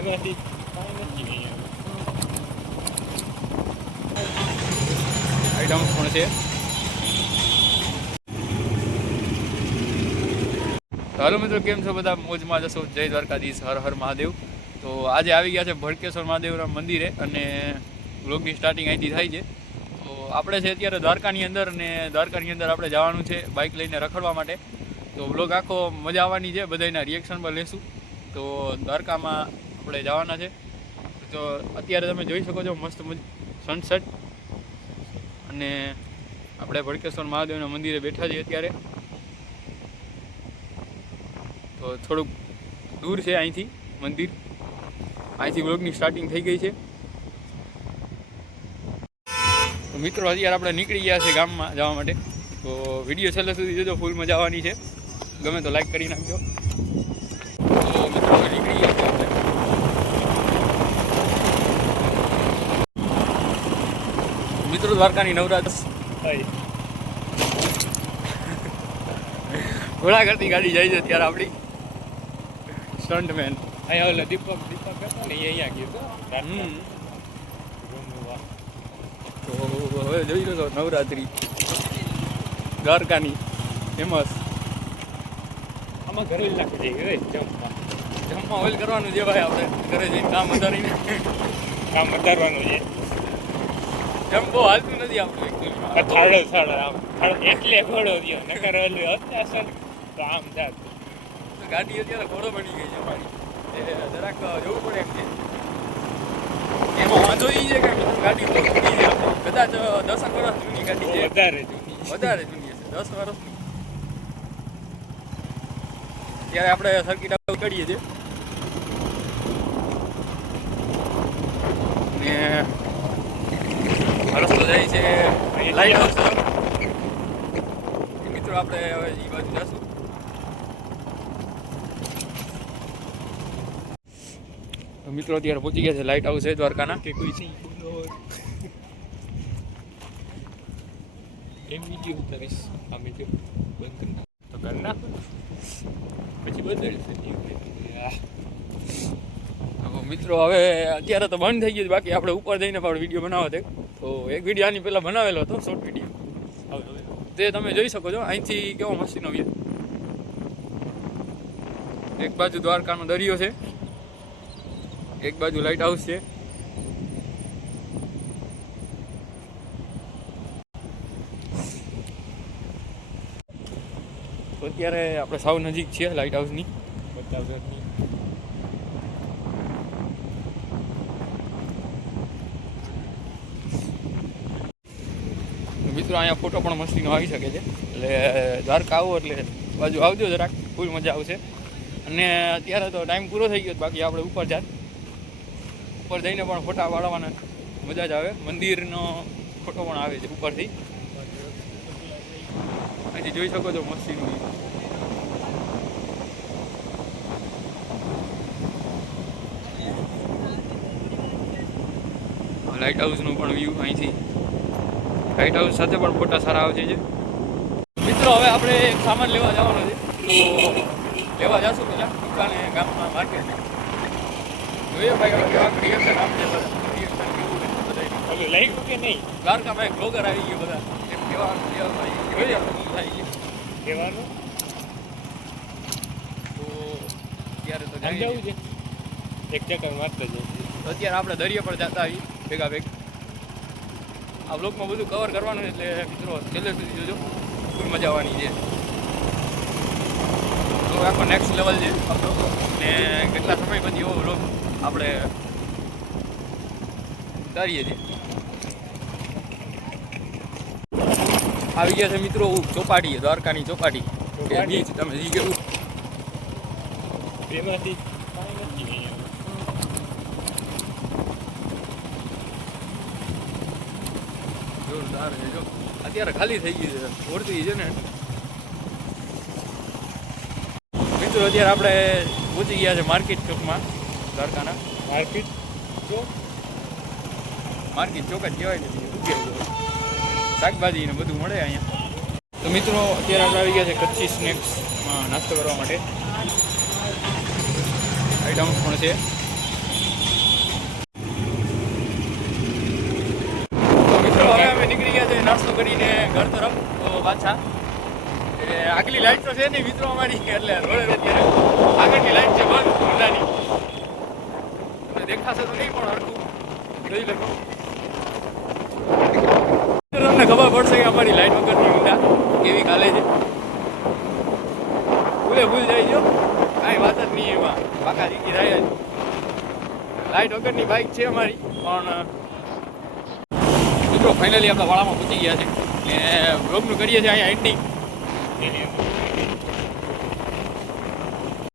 એમાંથી કાંઈ નથી આઈટમ્સ પણ છે. હાલો મિત્રો, કેમ છો બધા? મોજમાં જશો. જય દ્વારકાધીશ, હર હર મહાદેવ. તો આજે આવી ગયા છે ભડકેશ્વર મહાદેવના મંદિરે અને વ્લોગની સ્ટાર્ટિંગ અહીંથી થાય છે. તો આપણે છે અત્યારે દ્વારકાની અંદર અને દ્વારકાની અંદર આપણે જવાનું છે બાઇક લઈને રખડવા માટે. તો વ્લોગ આખો મજા આવવાની છે, બધાના રિએક્શન પર લેશું. તો દ્વારકામાં આપણે જવાના છે. તો અત્યારે તમે જોઈ શકો છો મસ્ત સનસેટ. અને આપણે ભડકેશ્વર મહાદેવના મંદિરે બેઠા છીએ અત્યારે. તો થોડુંક દૂર છે અહીંથી મંદિર, અહીંથી વ્લોગની સ્ટાર્ટિંગ થઈ ગઈ છે. તો મિત્રો અત્યારે આપણે નીકળી ગયા છે ગામમાં જવા માટે. તો વિડીયો છેલ્લે સુધી જોજો, ફૂલ મજા આવવાની છે. ગમે તો લાઈક કરી નાખજો. તો મિત્રો નીકળી ગયા છે આપણે. મિત્રો દ્વારકાની નવરાત્ર ઘોડા કરતી ગાડી જાય છે ત્યારે આપણી સ્ટન્ટમેન અહીંયા ઓલા દીપક હતો ને એ અહીંયા ગયો તો હવે જોઈ લો નવરાત્રી દ્વારકાની ફેમસ. આમાં ઘરે નાખી દઈએ જમવા ઓઇલ કરવાનું છે ભાઈ. આપણે ઘરે જઈને કામ વધારીને કામ વધારવાનું છે. જમ બહુ હાલતું નથી આપણું થાળો આમ એટલે ઘોડો દો નકર ઓલું અત્યાર તો આમ જાત ગાડી અત્યારે ઘોડો બની ગઈ છે અમારી. એ જરાક જોવું પડે એમ છે. એમાં વાંધો એ છે કે ગાડી બહુ જૂની છે. કદાચ 10 વર્ષ જૂની ગાડી છે. વધારે જૂની હશે, 10 વર્ષની. ત્યારે આપણે સર્કિટ આઉટ કરીએ છીએ ને રસ્તો જાય છે લાઈટ હાઉસ. મિત્રો આપણે હવે એ બાજુ જશું. મિત્રો અત્યારે પહોંચી ગયા છે લાઇટ હાઉસ છે દ્વારકાના. કે કોઈ છે એમ વિડીયો ઉતારીશ અમે જો બંધ કરી નાખ તો કરી નાખો પછી બદલશે. મિત્રો હવે અત્યારે તો બંધ થઈ ગયું, બાકી આપણે ઉપર જઈને પણ વિડીયો બનાવો હતો. તો એક વિડીયો આની પહેલાં બનાવેલો હતો, શોર્ટ વિડીયો. તે તમે જોઈ શકો છો. અહીંથી કેવો મસ્તીનો વ્યૂ. એક બાજુ દ્વારકાનો દરિયો છે, એક બાજુ લાઇટ હાઉસ છે. તો અત્યારે આપણે સાવ નજીક છીએ લાઇટ હાઉસની. મિત્રો અહીંયા ફોટો પણ મસ્તીનો આવી શકે છે. એટલે દ્વારકા આવો એટલે બાજુ આવજો જરાક, ફૂલ મજા આવશે. અને અત્યારે તો ટાઈમ પૂરો થઈ ગયો, બાકી આપણે ઉપર જાત ઉપર જઈને પણ ફોટા પાડવાના મજા જ આવે. મંદિરનો ફોટો પણ આવે છે ઉપરથી. અહીંથી જોઈ શકો છો મસ્તીનું લાઇટ હાઉસનું પણ વ્યૂ અહીંથી. લાઇટ હાઉસ સાથે પણ ફોટા સારા આવે છે. મિત્રો હવે આપણે એક સામાન લેવા જવાનો છે. તો લેવા જશું પેલા દુકાને, ગામમાં, માર્કેટ. જોઈએ ભાઈ કેવા રિએક્શન આપશે બધા. રિએક્શન કેવું ઓલું લાગ્યું કે નહીં? દ્વારકામાં એક બ્લોગર આવી ગયો બધા એમ કહેવાનું જોઈએ આપણે આવી ગયું કહેવાનું. તો અત્યારે તો જવું છે એક ચક્કર મારતા જઈએ. અત્યારે આપણે દરિયા પર જતા આવીએ ભેગા ભેગ. આ બ્લોગમાં બધું કવર કરવાનું એટલે મિત્રો છેલ્લે સુધી જોજો, ખૂબ મજા આવવાની છે. તો આખો નેક્સ્ટ લેવલ છે આપણો. ને કેટલા સમય પછી એવો બ્લોગ આપણે ઉતારીએ છીએ. આવી ગયા છે મિત્રો ચોપાટી, દ્વારકાની ચોપાટી. બીચ તમે જી કેવું એમાંથી કાંઈ નથી જોરદાર છે. જો અત્યારે ખાલી થઈ ગઈ છે, ઓળતી છે ને. મિત્રો અત્યારે આપણે પહોંચી ગયા છે માર્કેટ ચોકમાં દ્વારકાના. માર્કેટ ચોક જ કહેવાય ને, શાકભાજી ને બધું મળે અહીંયા. તો મિત્રો અત્યારે આપણે આવી ગયા છે કચ્છી સ્નેક્સમાં નાસ્તો કરવા માટે. આઈટમ્સ પણ છે. નાસ્તો કરીને ઘર તરફ તો પાછા આગલી લાઈટ તો છે નહીં મિત્રો અમારી એટલે રોડે અત્યારે આગળની લાઈટ છે બંધ હોન્ડાની તમને દેખાશે તો નહીં પણ હરખું જોઈ લો તમને ખબર પડશે કે અમારી લાઈટ વગરની હોન્ડા કેવી ચાલે છે ભૂલ જાય જો કાંઈ વાત જ નહીં એમાં પાકા જીકી થાય જ લાઈટ વગરની બાઇક છે અમારી પણ મિત્રો ફાઇનલી આપણા વાળામાં પહોંચી ગયા છે ને બ્લોગનું કરીએ છીએ અહીંયા એન્ડિંગ